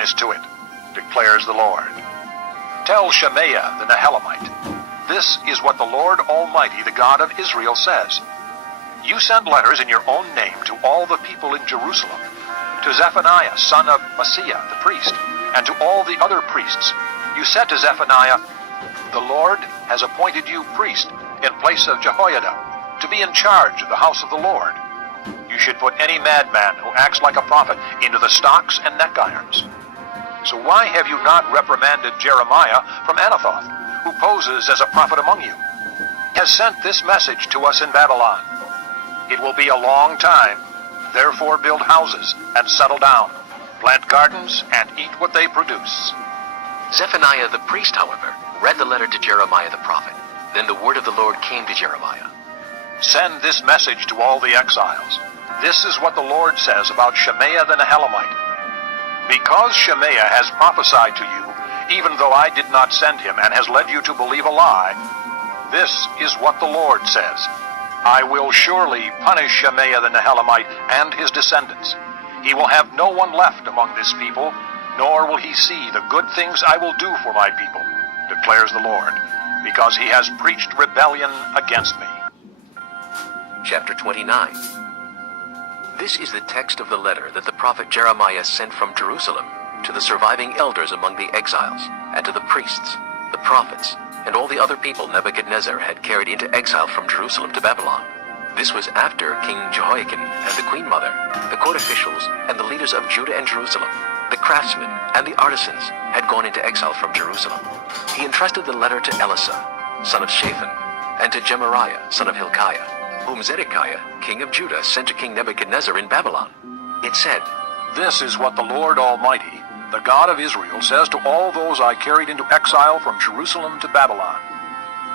witness to it, declares the Lord. Tell Shemaiah the Nehelamite, this is what the Lord Almighty, the God of Israel, says. You send letters in your own name to all the people in Jerusalem, to Zephaniah, son of Maaseiah, the priest, and to all the other priests. You said to Zephaniah, the Lord has appointed you priest in place of Jehoiada, to be in charge of the house of the Lord. You should put any madman who acts like a prophet into the stocks and neck irons. So why have you not reprimanded Jeremiah from Anathoth, who poses as a prophet among you? He has sent this message to us in Babylon. It will be a long time, therefore build houses and settle down, plant gardens and eat what they produce. Zephaniah the priest, however, read the letter to Jeremiah the prophet. Then the word of the Lord came to Jeremiah. Send this message to all the exiles. This is what the Lord says about Shemaiah the Nehelamite. Because Shemaiah has prophesied to you, even though I did not send him, and has led you to believe a lie, this is what the Lord says. I will surely punish Shemaiah the Nehelamite and his descendants. He will have no one left among this people, nor will he see the good things I will do for my people, declares the Lord, because he has preached rebellion against me. Chapter 29. This is the text of the letter that the prophet Jeremiah sent from Jerusalem to the surviving elders among the exiles, and to the priests, the prophets, and all the other people Nebuchadnezzar had carried into exile from Jerusalem to Babylon. This was after King Jehoiakim and the queen mother, the court officials, and the leaders of Judah and Jerusalem, the craftsmen and the artisans, had gone into exile from Jerusalem. He entrusted the letter to Elisha, son of Shaphan, and to Gemariah, son of Hilkiah, whom Zedekiah, king of Judah, sent to King Nebuchadnezzar in Babylon. It said, This is what the Lord Almighty, the God of Israel, says to all those I carried into exile from Jerusalem to Babylon.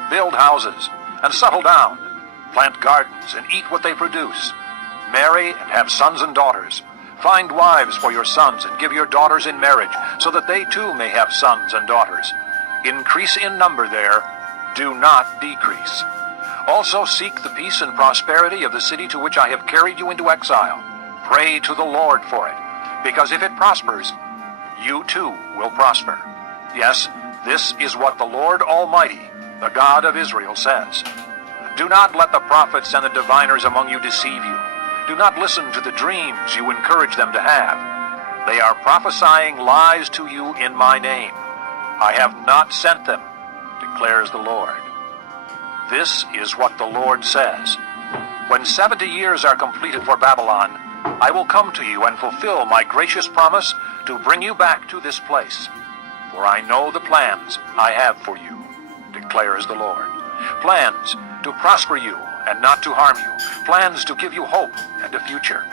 Build houses and settle down, plant gardens and eat what they produce. Marry and have sons and daughters. Find wives for your sons and give your daughters in marriage, so that they too may have sons and daughters. Increase in number there, do not decrease. Also seek the peace and prosperity of the city to which I have carried you into exile. Pray to the Lord for it, because if it prospers, you too will prosper. Yes, this is what the Lord Almighty, the God of Israel, says. Do not let the prophets and the diviners among you deceive you. Do not listen to the dreams you encourage them to have. They are prophesying lies to you in my name. I have not sent them, declares the Lord. This is what the Lord says. When 70 years are completed for Babylon, I will come to you and fulfill my gracious promise to bring you back to this place. For I know the plans I have for you, declares the Lord. Plans to prosper you and not to harm you. Plans to give you hope and a future.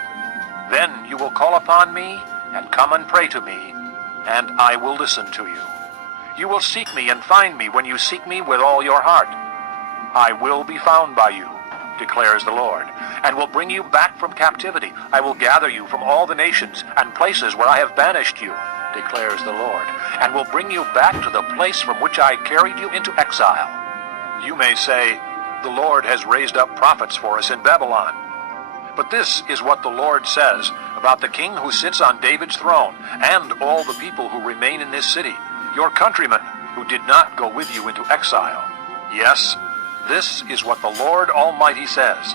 Then you will call upon me and come and pray to me, and I will listen to you. You will seek me and find me when you seek me with all your heart. I will be found by you, declares the Lord, and will bring you back from captivity. I will gather you from all the nations and places where I have banished you, declares the Lord, and will bring you back to the place from which I carried you into exile. You may say, the Lord has raised up prophets for us in Babylon. But this is what the Lord says about the king who sits on David's throne, and all the people who remain in this city, your countrymen who did not go with you into exile. Yes, this is what the Lord Almighty says.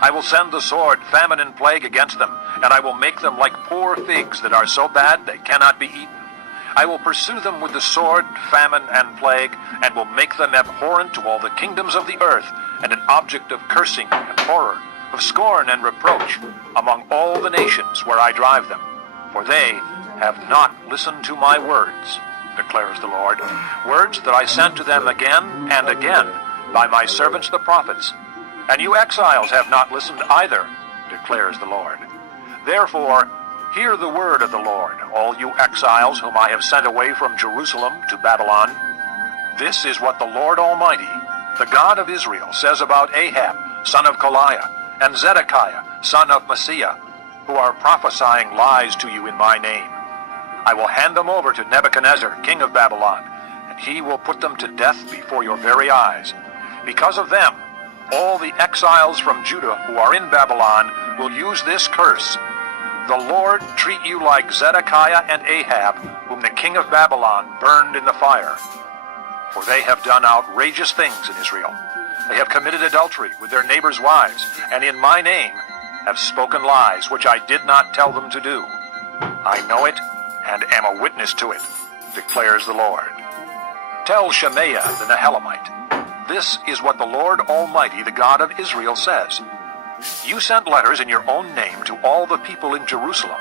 I will send the sword, famine, and plague against them, and I will make them like poor figs that are so bad they cannot be eaten. I will pursue them with the sword, famine, and plague, and will make them abhorrent to all the kingdoms of the earth, and an object of cursing and horror, of scorn and reproach, among all the nations where I drive them. For they have not listened to my words, declares the Lord, words that I sent to them again and again, by my servants the prophets. And you exiles have not listened either, declares the Lord. Therefore, hear the word of the Lord, all you exiles whom I have sent away from Jerusalem to Babylon. This is what the Lord Almighty, the God of Israel, says about Ahab, son of Koliah, and Zedekiah, son of Maaseiah, who are prophesying lies to you in my name. I will hand them over to Nebuchadnezzar, king of Babylon, and he will put them to death before your very eyes. Because of them, all the exiles from Judah who are in Babylon will use this curse. the Lord treat you like Zedekiah and Ahab, whom the king of Babylon burned in the fire. For they have done outrageous things in Israel. They have committed adultery with their neighbors' wives, and in my name have spoken lies which I did not tell them to do. I know it, and am a witness to it, declares the Lord. Tell Shemaiah the Nehelamite, this is what the Lord Almighty, the God of Israel, says. You sent letters in your own name to all the people in Jerusalem,